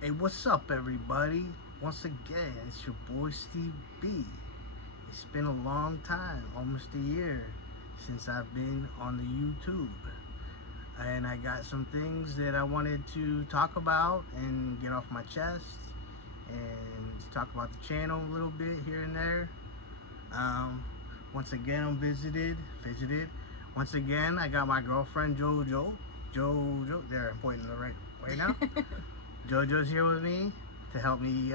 Hey, what's up, everybody? Once again, it's your boy Steve B. It's been a long time, almost a year, since I've been on the YouTube. And I got some things that I wanted to talk about and get off my chest and talk about the channel a little bit here and there. Um, Once again, I'm visited. Once again, I got my girlfriend Jojo. Jojo, there, I'm pointing the right way now. Jojo's here with me to help me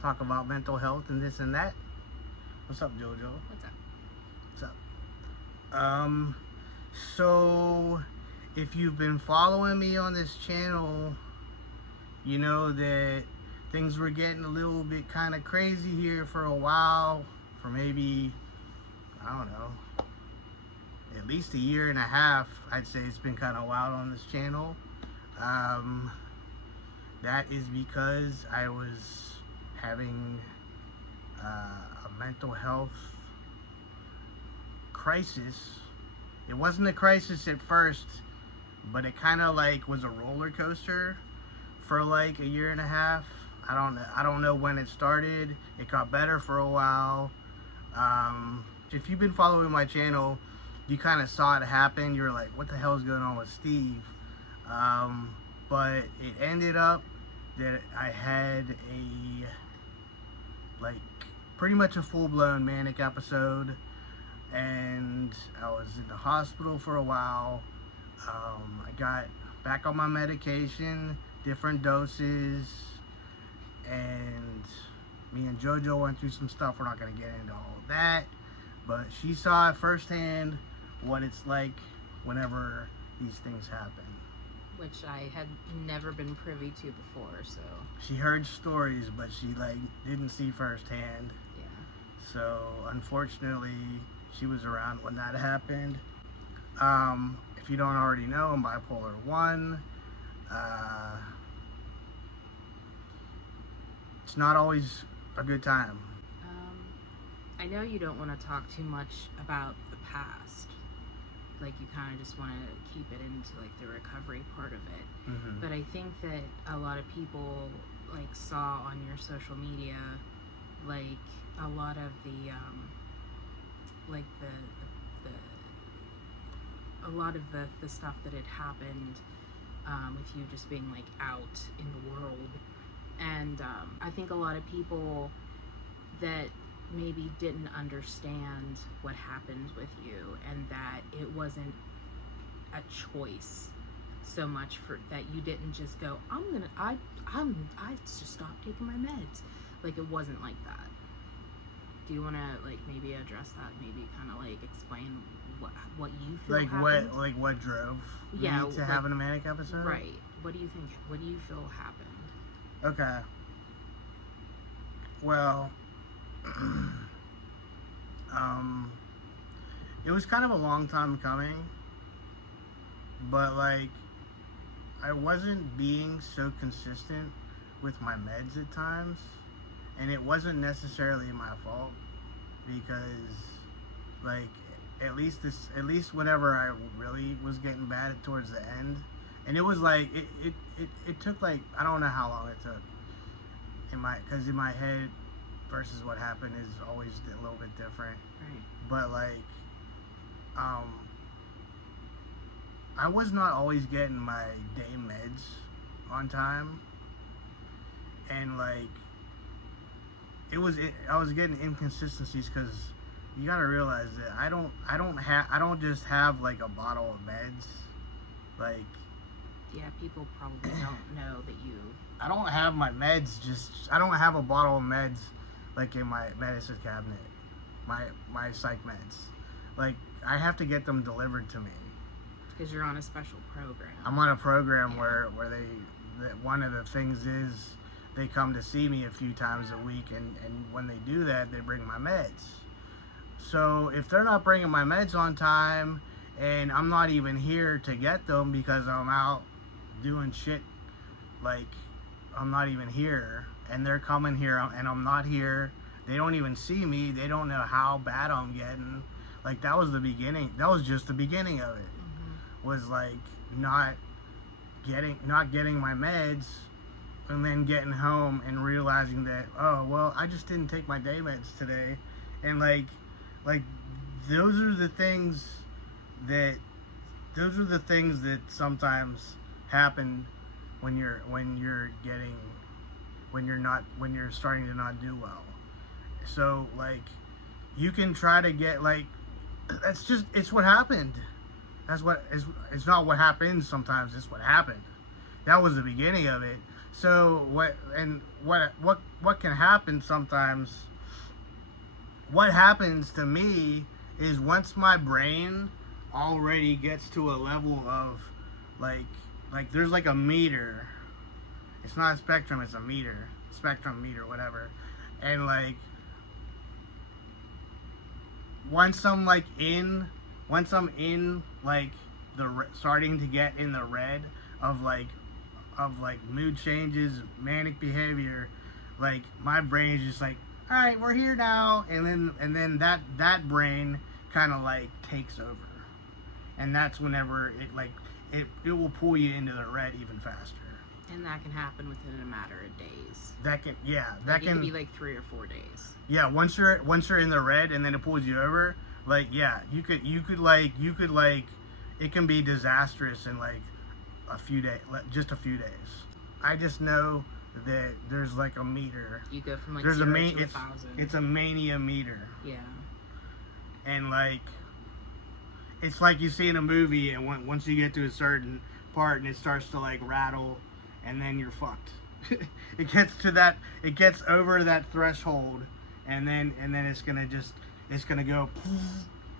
talk about mental health and this and that. What's up, Jojo? What's up? What's up? So if you've been following me on this channel, you know that things were getting a little bit kind of crazy here for a while, for maybe, I don't know, at least a year and a half. I'd say it's been kind of wild on this channel. That is because I was having a mental health crisis. It wasn't a crisis at first, but it kind of like was a roller coaster for like a year and a half. I don't know when it started. It got better for a while. If you've been following my channel, you kind of saw it happen. You were like, what the hell is going on with Steve? But it ended up that I had pretty much a full-blown manic episode, and I was in the hospital for a while. I got back on my medication, different doses, and me and Jojo went through some stuff. We're not going to get into all of that, but she saw it firsthand what it's like whenever these things happen. Which I had never been privy to before, so. She heard stories, but she didn't see firsthand. Yeah. So unfortunately, she was around when that happened. If you don't already know, I'm bipolar 1. It's not always a good time. I know you don't want to talk too much about the past. Like, you kind of just want to keep it into like the recovery part of it. Mm-hmm. But I think that a lot of people like saw on your social media like a lot of the like a lot of the stuff that had happened with you just being like out in the world. And I think a lot of people that maybe didn't understand what happened with you, and that it wasn't a choice so much for that you didn't just go, I just stopped taking my meds. Like, it wasn't like that. Do you want to like maybe address that? Maybe kind of like explain what you feel happened? What drove me to having a manic episode? Right. What do you think? What do you feel happened? Okay. Well, it was kind of a long time coming, but like I wasn't being so consistent with my meds at times, and it wasn't necessarily my fault, because like at least whenever I really was getting bad towards the end, and it was like it took like, I don't know how long it took because in my head versus what happened is always a little bit different. Right. But like I was not always getting my day meds on time, and like I was getting inconsistencies, because you gotta realize that I don't just have like a bottle of meds. Like, yeah, people probably don't know that you. I don't have my meds I don't have a bottle of meds like in my medicine cabinet, my psych meds. Like, I have to get them delivered to me. Because you're on a special program. I'm on a program where one of the things is they come to see me a few times a week, and when they do that, they bring my meds. So if they're not bringing my meds on time, and I'm not even here to get them because I'm out doing shit, like I'm not even here, and they're coming here and I'm not here, they don't even see me, they don't know how bad I'm getting. Like, that was the beginning. That was just the beginning of it. Mm-hmm. Was like not getting my meds, and then getting home and realizing that, oh well, I just didn't take my day meds today, and like those are the things that sometimes happen when you're starting to not do well. So like you can try to get like it's what happened. It's not what happens sometimes, it's what happened. That was the beginning of it. So what can happen sometimes, what happens to me is once my brain already gets to a level of like there's like a meter. It's not a spectrum, it's a meter. Spectrum meter, whatever. And like once I'm in like starting to get in the red of like mood changes, manic behavior, like my brain is just like, all right, we're here now, and then that brain kind of like takes over, and that's whenever it will pull you into the red even faster. And that can happen within a matter of days. That can It can be like 3 or 4 days. Yeah, once you're in the red and then it pulls you over, like yeah, you could it can be disastrous in like a few days, just a few days. I just know that there's like a meter. You go from like There's 0 to 1,000. It's a mania meter. Yeah. And like it's like you see in a movie, and once you get to a certain part and it starts to like rattle, and then you're fucked. It gets over that threshold, and then it's gonna go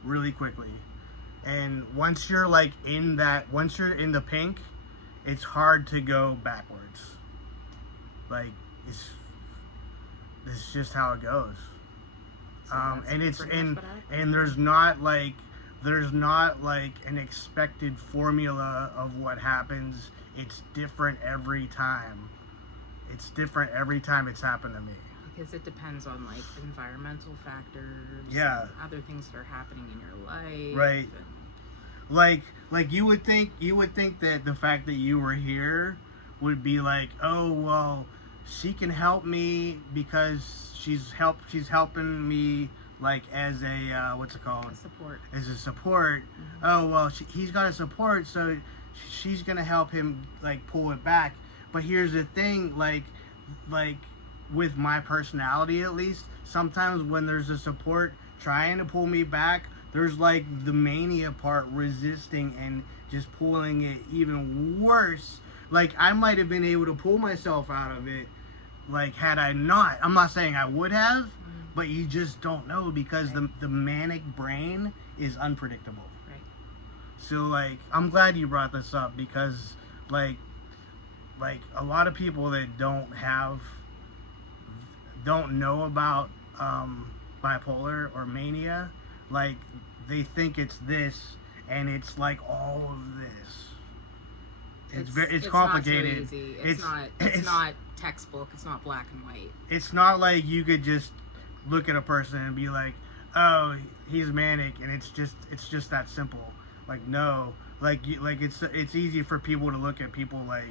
really quickly. And once you're in the pink, it's hard to go backwards. Like it's just how it goes. So And there's not like an expected formula of what happens. It's different every time. It's different every time it's happened to me. Because it depends on like environmental factors. Yeah. And other things that are happening in your life. Right. And Like you would think that the fact that you were here would be like, oh well, she can help me because she's helping me like as a what's it called? Support. As a support. Mm-hmm. Oh well, he's got a support, so she's gonna help him like pull it back. But here's the thing, like with my personality at least, sometimes when there's a support trying to pull me back, there's like the mania part resisting and just pulling it even worse. Like I might have been able to pull myself out of it, like had I not. I'm not saying I would have, but you just don't know because the manic brain is unpredictable. Right. So like I'm glad you brought this up because like a lot of people that don't know about bipolar or mania, like they think it's this and it's like all of this. It's complicated. Not so easy. It's not textbook. It's not black and white. It's not like you could just look at a person and be like, oh, he's manic, and it's just that simple. Like no, like it's easy for people to look at people like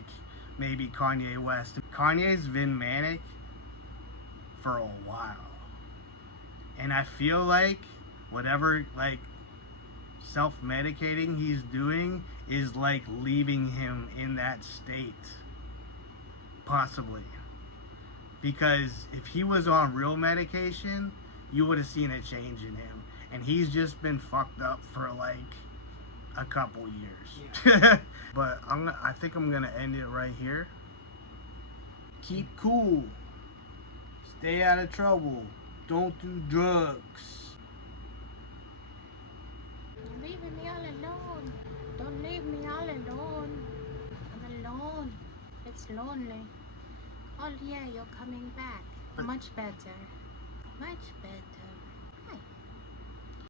maybe Kanye West. Kanye's been manic for a while, and I feel like whatever like self-medicating he's doing is like leaving him in that state, possibly. Because if he was on real medication, you would have seen a change in him. And he's just been fucked up for like a couple years. Yeah. But I think I'm gonna end it right here. Keep cool. Stay out of trouble. Don't do drugs. You're leaving me all alone. Don't leave me all alone. I'm alone. It's lonely. Oh yeah, you're coming back. Much better. Much better.